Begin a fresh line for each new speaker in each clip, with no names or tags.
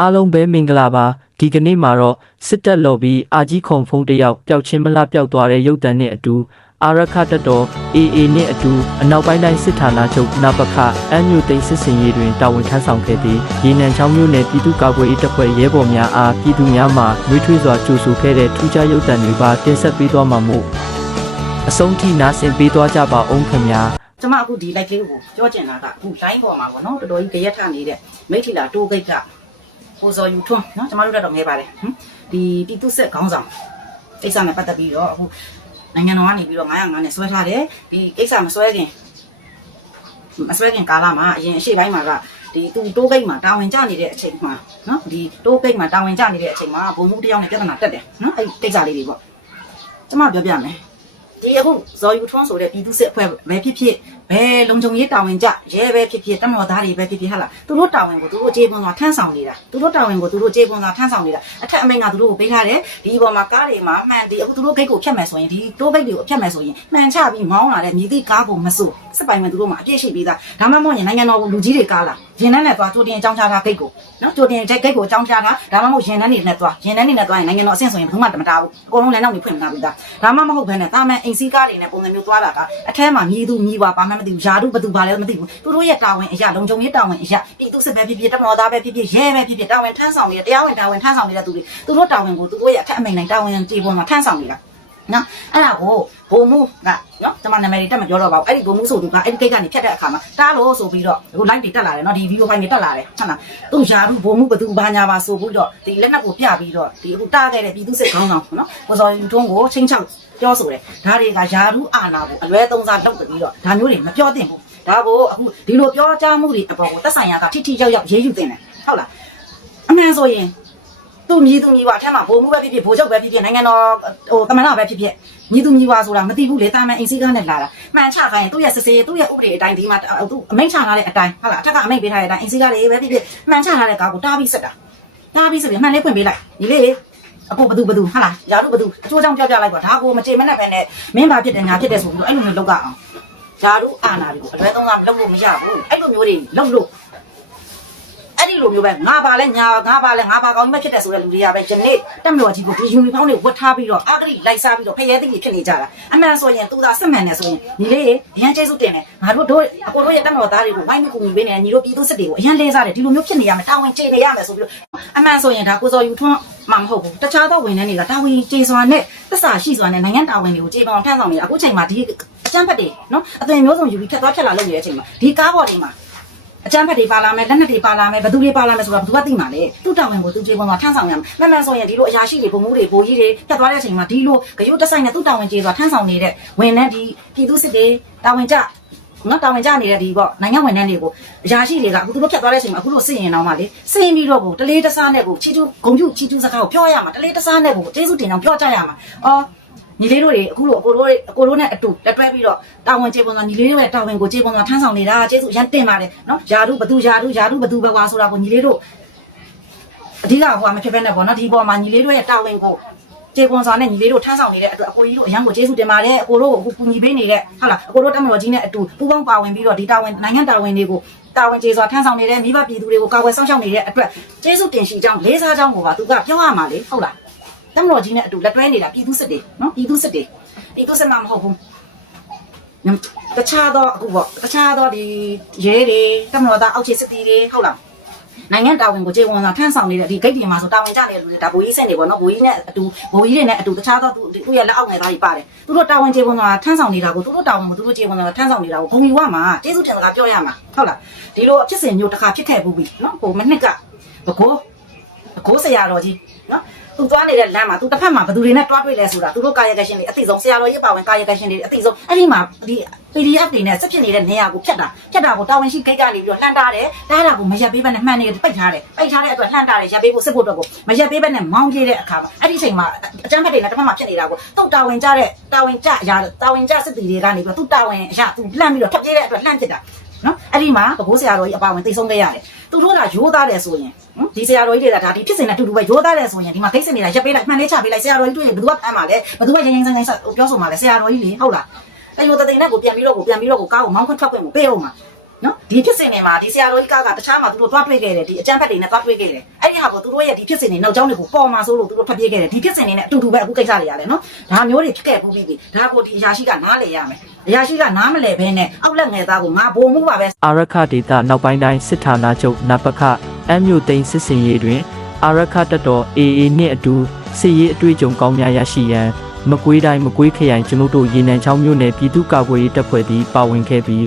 အားလုံးပဲမင်္ဂလာပါဒီကနေ့မှာတော့စစ်တပ်လော်ပြီးအာကြီးခုံဖုံးတစ်ယောက်ပျောက်ချင်းမလားပျောက်သွားတဲ့ရုပ်တံနဲ့အတူအာရခတက်တော် AA နဲ့အတူအနောက်ပိုင်းတိုင်းစစ်ဌာနချုပ်နပခအန်ယူသိန်းစစ်စင်ရေးတွင်တာဝန်ထမ်းဆောင်ခဲ့သည့်ရေနံချောင်းမြို့နယ်ပြည်သူ့ကာကွယ်ရေးတပ်ဖွဲ့ရဲဘော်များအားပြည်သူများမှနှွေးထွေးစွာကြိုဆိုခဲ့တဲ့ထူးခြားရုပ်တံတွေပါတင်ဆက်ပေးသွားမှာမို့အဆုံးထိနားဆင်ပေးသွားကြပါအောင်ခင်ဗျာ
ကျမအခုဒီ live လေးကိုပြောချင်တာကအခု line ပေါ်မှာပေါ့နော်တော်တော်ကြီးကြရက်ထနေတဲ့မိထီလာတိုးဂိတ်က ဟိုဇော်ယူထွန်းနော်ကျမတို့တက်တော့ငဲပါတယ်ဟင်ဒီတီတုဆက်ခေါင်းဆောင်ကိစ္စနဲ့ပတ်သက်ပြီးတော့အခုနိုင်ငံတော်ကနေပြီးတော့905နဲ့ဆွဲထားတယ်ဒီကိစ္စမဆွဲခင်မဆွဲခင်ကာလမှာအရင်အရှိပိုင်းမှာကဒီသူတိုးဂိတ်မှာတာဝန်ကျနေတဲ့အချိန်မှာနော်ဒီတိုးဂိတ်မှာတာဝန်ကျနေတဲ့အချိန်မှာဘုံမှုတစ်ယောက်နဲ့ပြဿနာတက်တယ်နော်အဲ့ဒီကိစ္စလေးတွေပေါ့ကျမပြောပြမယ်ဒီအခုဇော်ယူထွန်းဆိုတဲ့ပြည်သူစစ်အဖွဲ့ပဲဖြစ်ဖြစ်ဘယ်လုံခြုံရေးတာဝန်ကြရဲပဲဖြစ်ဖြစ်တမတော်သားတွေပဲဖြစ်ဖြစ်ဟာလားသူတို့တာဝန်ကိုသူတို့ကြေးပွန်စွာထမ်းဆောင်နေတာသူတို့တာဝန်ကိုသူတို့ကြေးပွန်စွာထမ်းဆောင်နေတာအထက်အမိန့်ကသူတို့ကိုပေးထားတယ်ဒီအပေါ်မှာကားတွေမှာမှန်ဒီအခုသူတို့ဂိတ်ကိုဖြတ်မယ်ဆိုရင်ဒီတိုးဂိတ်တွေကိုဖြတ်မယ်ဆိုရင်မှန်ချပြီးမောင်းလာတဲ့မြည်သည့်ကားကိုမစိုးစစ်ပိုင်မဲ့သူတို့မှာအပြည့်ရှိပြီးသားဒါမှမဟုတ်ရင်နိုင်ငံတော်လူကြီးတွေကားလာရင်နှန်းနဲ့သွားကြိုတင်အကြောင်းချထားဂိတ်ကိုနော်ကြိုတင်ဂိတ်ကိုအကြောင်းချထားဒါမှမဟုတ်ရင်နှန်းတွေနဲ့သွားရင်နှန်းတွေနဲ့သွားရင်နိုင်ငံတော်အဆင့်ဆိုရင်ဘုံမှမတားဘူးအကုန်လုံးလမ်းနောက်တွေဖွင့်ထားပြီးသားဒါမှမဟုတ်ဘဲနဲ့တာမန်အိမ်စီးကားတွေနဲ့ပုံစံမျိုးသွားတာကအထက်မှာမြည်သူမြည်ပါဘာမှမသိဘူးယာတုဘသူဘာလဲမသိဘူးသူတို့ရဲ့တာဝန်အရာလုံခြုံရေးတာဝန်အရာပြည်သူစစ်ပဲဖြစ်ဖြစ်တမတော်သားပဲဖြစ်ဖြစ်ရဲပဲဖြစ်ဖြစ်တာဝန်ထမ်းဆောင်နေတဲ့တရားဝင်တာဝန်ထမ်းဆောင်နေတဲ့သူတွေသူတို့တာဝန်ကိုသူတို့ရဲ့အထက်အမိန့်တိုင်းတာဝန်ကြေပေါ်မှာထမ်းဆောင်နေတာ နော်အဲ့ဒါကိုဘုံမှုကနော်ကျွန်မနာမည်တွေတက်မပြောတော့ပါဘူးအဲ့ဒီဘုံမှုဆိုသူကအဲ့ဒီကိတ်ကနေဖြတ်တဲ့အခါမှာတားလို့ဆိုပြီးတော့အခု live တွေတက်လာတယ်နော်ဒီ video file တွေတက်လာတယ်ဟုတ်လားသူယာရုဘုံမှုဘသူဘာညာပါဆိုပြီးတော့ဒီလက်နက်ကိုပြပြီးတော့ဒီအခုတားခဲ့တဲ့ပြည်သူစစ်ခေါင်းဆောင်နော်ကိုစော်ယူထုံးကိုချင်းချောက်ပြောဆိုတယ်ဒါတွေကယာရုအာနာကိုအလွဲသုံးစားလုပ်ပြီးတော့ဒါမျိုးတွေမပြောသင့်ဘူးဒါကိုအခုဒီလိုပြောကြားမှုတွေအပေါ်ကိုသက်ဆိုင်ရာကထိထိရောက်ရောက်ရေးယူသင့်တယ်ဟုတ်လားအမှန်ဆိုရင် သူ့မြည်သူမြည်ဝါအထက်မှာဘိုလ်မှုပဲဖြစ်ဖြစ်ဘိုလ်ချုပ်ပဲဖြစ်ဖြစ်နိုင်ငံတော်ဟိုတမန်တော်ပဲဖြစ်ဖြစ်မြည်သူမြည်ဝါဆိုတာမသိဘူးလေတာမန်အိမ်စည်းကားနဲ့လာတာမှန်ချခိုင်းသူ့ရဲ့စစ်စေးသူ့ရဲ့ဥပဒေအတိုင်းဒီမှာသူအမိန့်ချထားတဲ့အတိုင်းဟုတ်လားအထက်ကအမိန့်ပေးထားတဲ့အတိုင်းအိမ်စည်းကားတွေပဲဖြစ်ဖြစ်မှန်ချထားတဲ့ကားကိုတားပြီးဆက်တာတားပြီးဆက်ပြီးမှန်လေးဖွင့်ပေးလိုက်ဒီလေးအကိုဘသူဘသူဟာလားယာရုဘသူအချိုးချောင်းပြောပြလိုက်ပါဒါကိုမကြေမနဲ့ပဲနဲ့မင်းဘာဖြစ်တယ်ညာဖြစ်တယ်ဆိုပြီးတော့အဲ့လိုမျိုးလောက်ကအောင်ယာရုအာနာတွေကိုအလွဲသုံးစားမလုပ်လို့မရဘူးအဲ့လိုမျိုးတွေလုပ်လို့ အဲ့ဒီလိုမျိုးပဲငါပါလဲညာငါပါလဲငါပါကောင်းမဖြစ်တဲ့ဆိုတဲ့လူတွေကပဲယနေ့တက်မတော်ကြီးကိုဒီယူနီဖောင်းတွေဝတ်ထားပြီးတော့အာဂရိလိုက်စားပြီးတော့ဖရဲသိကြီးဖြစ်နေကြတာအမှန်ဆိုရင်သူသာစစ်မှန်တယ်ဆိုရင်ညီလေးရန်ကျေးဇူးတင်တယ်ငါတို့တို့အကိုတို့ရဲ့တက်မတော်သားတွေကိုဝိုင်းမကူညီပေးနေညီတို့ပြည်သူစစ်တွေကိုအရန်လဲစားတယ်ဒီလိုမျိုးဖြစ်နေရမယ်တာဝန်ကျေနေရမယ်ဆိုပြီးတော့အမှန်ဆိုရင်ဒါကိုစော်ယူထွန်းမှမဟုတ်ဘူးတခြားသောဝန်ထမ်းတွေကတာဝန်ကျေစွာနဲ့သစ္စာရှိစွာနဲ့နိုင်ငံတာဝန်တွေကိုကျေပေါင်းထမ်းဆောင်နေတာအခုချိန်မှာဒီအကျန်းဖက်တွေနော်အသွင်မျိုးစုံယူပြီးဖြတ်သွားဖြတ်လာလုပ်နေတဲ့အချိန်မှာဒီကားဘော်တွေမှာ အကျန်းဖက်တွေပါလာမယ်လက်နက်တွေပါလာမယ်ဘသူတွေပါလာမယ်ဆိုတာဘသူကသိမှာလဲသူ့တာဝန်ကိုသူကြေပေါ်မှာထမ်းဆောင်ရမယ်မှန်မှန်ဆိုရင်ဒီလိုအရာရှိတွေပုံမှုတွေဘိုးကြီးတွေဖြတ်သွားတဲ့အချိန်မှာဒီလိုဂရုတစိုက်နဲ့သူ့တာဝန်ကြေစွာထမ်းဆောင်နေတဲ့ဝန်ထမ်းဒီပြည်သူစစ်တွေတာဝန်ကျနော်တာဝန်ကျနေတဲ့ဒီပေါ့နိုင်ငံဝန်ထမ်းတွေကိုအရာရှိတွေကအခုသူတို့ဖြတ်သွားတဲ့အချိန်မှာအခုလိုစစ်ရင်တော့မှလေစစ်ရင်ပြီးတော့ကိုတလေးတစားနဲ့ကိုချီတူဂုံပြူချီတူစကားကိုပြောရမှာတလေးတစားနဲ့ကိုကျေးဇူးတင်အောင်ပြောကြရမှာအော် ညီလေးတို့တွေအခုလိုအကိုတို့တွေအကိုတို့နဲ့အတူလက်တွဲပြီးတော့တာဝန်ကျေပွန်ကညီလေးတို့ရဲ့တာဝန်ကိုကျေပွန်ကထမ်းဆောင်နေတာကျေးဇူးရမ်းတင်ပါတယ်နော်ယာရုဘသူယာရုယာရုဘသူဘကွာဆိုတာကိုညီလေးတို့အဓိကဟိုမဖြစ်ဖက်နဲ့ပေါ့နော်ဒီပေါ်မှာညီလေးတို့ရဲ့တာဝန်ကိုကျေပွန်စာနဲ့ညီလေးတို့ထမ်းဆောင်နေတဲ့အတွက်အကိုကြီးတို့အရန်ကိုကျေးဇူးတင်ပါတယ်အကိုတို့ကိုအခုပူညီပေးနေတဲ့ဟုတ်လားအကိုတို့တက်မတော်ကြီးနဲ့အတူပူပေါင်းပါဝင်ပြီးတော့ဒီတာဝန်နိုင်ငံတာဝန်တွေကိုတာဝန်ကျေစွာထမ်းဆောင်နေတဲ့မိဘပြည်သူတွေကိုကာကွယ်စောင့်ရှောက်နေတဲ့အတွက်ကျေးဇူးတင်ရှိကြောင်းလေးစားကြောင်းကိုပါသူကပြောရမှာလေဟုတ်လား တမတော်ကြီးနဲ့အတူလက်တွဲနေတာပြည်သူစစ်တွေနော်ပြည်သူစစ်တွေပြည်သူစစ်မှမဟုတ်ဘူးညတခြားသောအခုပေါ့တခြားသောဒီရဲတွေတမတော်သားအောက်ခြေစစ်တီတွေဟုတ်လားနိုင်ငံတာဝန်ကိုကျေဝန်သာထမ်းဆောင်နေတဲ့ဒီဂိတ်တွေမှာဆိုတာဝန်ကျနေတဲ့လူတွေဒါဘိုးကြီးစင်တွေပေါ့နော်ဘိုးကြီးနဲ့အတူဘိုးကြီးတွေနဲ့အတူတခြားသောသူသူရဲ့လက်အောက်ငယ်သားကြီးပါတယ်သူတို့တာဝန်ကျေဝန်သာထမ်းဆောင်နေတာကိုသူတို့တာဝန်ကိုသူတို့ကျေဝန်သာထမ်းဆောင်နေတာကိုဘုံယူရမှာကျေးဇူးတင်စကားပြောရမှာဟုတ်လားဒီလိုအဖြစ်စဉ်မျိုးတစ်ခါဖြစ်ခဲ့ဘူးပြီနော်ဟိုမနှစ်ကဘကိုးအကိုဆရာတော်ကြီးနော် သူသွားနေတဲ့လမ်းမှာသူတစ်ဖက်မှာဘယ်သူတွေနဲ့တွားတွေ့လဲဆိုတာသူတို့ကာယကရှင်တွေအသိဆုံးဆရာတော်ကြီးပါဝင်ကာယကရှင်တွေအသိဆုံးအဲ့ဒီမှာဒီ PDF တွေနဲ့ဆက်ဖြစ်နေတဲ့နေရာကိုဖြတ်တာဖြတ်တာကိုတာဝန်ရှိဂိတ်ကနေပြီးတော့လှမ်းတာတယ်တားတာကိုမရက်ပေးဘဲနဲ့မှန်နေပိတ်ထားတယ်ပိတ်ထားတဲ့အတွက်လှမ်းတာတယ်ရက်ပေးဖို့စစ်ဖို့အတွက်ကိုမရက်ပေးဘဲနဲ့မောင်းပြေးတဲ့အခါမှာအဲ့ဒီချိန်မှာအကျန်းဖက်တွေနဲ့တစ်ဖက်မှာဖြစ်နေတာကိုသူ့တာဝန်ကြတဲ့တာဝန်ကြအရာတာဝန်ကြစစ်တီတွေကနေပြီးတော့သူ့တာဝန်အရာသူလှမ်းပြီးတော့ထွက်ပြေးတဲ့အတွက်လှမ်းဖြစ်တာ နော်အဲ့ဒီမှာဘကိုးဆရာတော်ကြီးအပါဝင်သိဆုံးခဲ့ရတယ်သူတို့ကရိုးသားတယ်ဆိုရင်ဟမ်ဒီဆရာတော်ကြီးတွေကဒါဒီဖြစ်စဉ်နဲ့အတူတူပဲရိုးသားတယ်ဆိုရင်ဒီမှာဂိတ်စင်နေတာရပ်ပေးလိုက်မှန်လေးချပေးလိုက်ဆရာတော်ကြီးတွေ့ရင်ဘယ်သူကဖမ်းမှာလဲဘယ်သူကရင်ရင်ဆိုင်ဆိုင်ပြောဆိုမှာလဲဆရာတော်ကြီးလေဟုတ်လားအဲ့လိုတသိန်းနဲ့ကိုပြန်ပြီးတော့ကိုပြန်ပြီးတော့ကိုကားကိုမောင်းခွတ်ထွက်ခွင့်ကိုပေးအောင်မှာ နော်ဒီဖြစ်စဉ်တွေမှာဒီဆရာတော်ကြီးကားကတခြားမှာသူတို့တွားတွေ့ခဲ့တယ်ဒီအကြမ်းဖက်တွေနဲ့တွားတွေ့ခဲ့တယ်အဲ့ဒီဟာမှာကိုသူတို့ရဲ့ဒီဖြစ်စဉ်တွေနောက်ကျောင်းတွေကိုပေါ်မှာဆိုလို့သူတို့ဖတ်ပြေးခဲ့တယ်ဒီဖြစ်စဉ်တွေနဲ့အတူတူပဲအခုကိစ္စတွေရတယ်နော်ဒါမျိုးတွေဖြစ်ခဲ့ဘူးပြီဒါကိုဒီအရာရှိကနားလေရမယ်အရာရှိကနားမလဲဘဲနဲ့အောက်လက်ငယ်သားကိုငါဘုံမှုပါပဲ
အာရခဒေတာနောက်ပိုင်းတိုင်းစစ်ဌာနချုပ်နပခအမ်းမြို့သိမ်းစစ်စင်ရေးတွင် အာရခတပ်တော် AA နှင့်အတူစစ်ရေးအတွေ့အကြုံကောင်းများရရှိရန်မကွေးတိုင်းမကွေးခရိုင်ကျွန်ုပ်တို့ရေနံချောင်းမြို့နယ်ပြည်သူ့ကာကွယ်ရေးတပ်ဖွဲ့သည်ပါဝင်ခဲ့ပြီး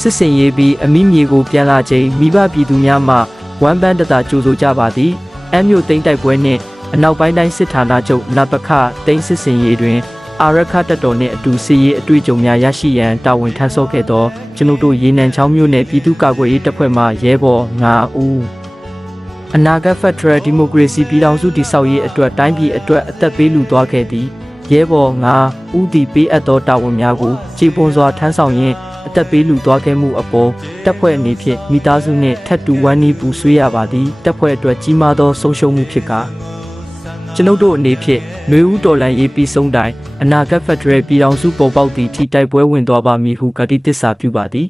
စစ်စင်ရေးပြီးအမိမြေကိုပြန်လာချိန်မိဘပြည်သူများမှဝမ်းပန်းတသာကြိုဆိုကြပါသည်အမ်းမြို့သိမ်းတိုက်ပွဲနှင့်အနောက်ပိုင်းတိုင်းစစ်ဌာနချုပ်နပခသိမ်းစစ်စင်ရေးတွင်အာရခတပ်တော်နှင့်အတူစီရေးအတွေ့အကြုံများရရှိရန်တာဝန်ထမ်းဆောင်ခဲ့သောကျွန်ုပ်တို့ရေနံချောင်းမြို့နယ်ပြည်သူ့ကာကွယ်ရေးတပ်ဖွဲ့မှရဲဘော်9ဦးအနာဂတ်ဖက်ဒရယ်ဒီမိုကရေစီပြည်ထောင်စုတည်ဆောက်ရေးအတွက်တိုင်းပြည်အတွက်အသက်ပေးလူသွားခဲ့သည်ရဲဘော်9ဦးတည်ပေးအပ်သောတာဝန်များကိုခြေပွန်စွာထမ်းဆောင်ရင်း အသက်ပေးလူသွားခဲ့မှုအပေါ်တပ်ဖွဲ့အနေဖြင့်မိသားစုနှင့်ထပ်တူဝမ်းနည်းပူဆွေးရပါသည်တပ်ဖွဲ့အတွက်ကြီးမားသောဆုံးရှုံးမှုဖြစ်ကာကျွန်ုပ်တို့အနေဖြင့်ຫນွေဦးတော်လန်ရေးပြီးဆုံးတိုင်အနာဂတ်ဖက်ဒရယ်ပြည်ထောင်စုပေါ်ပေါက်သည့်ထိတိုက်ပွဲဝင်သွားပါမည်ဟုကတိသစ္စာပြုပါသည်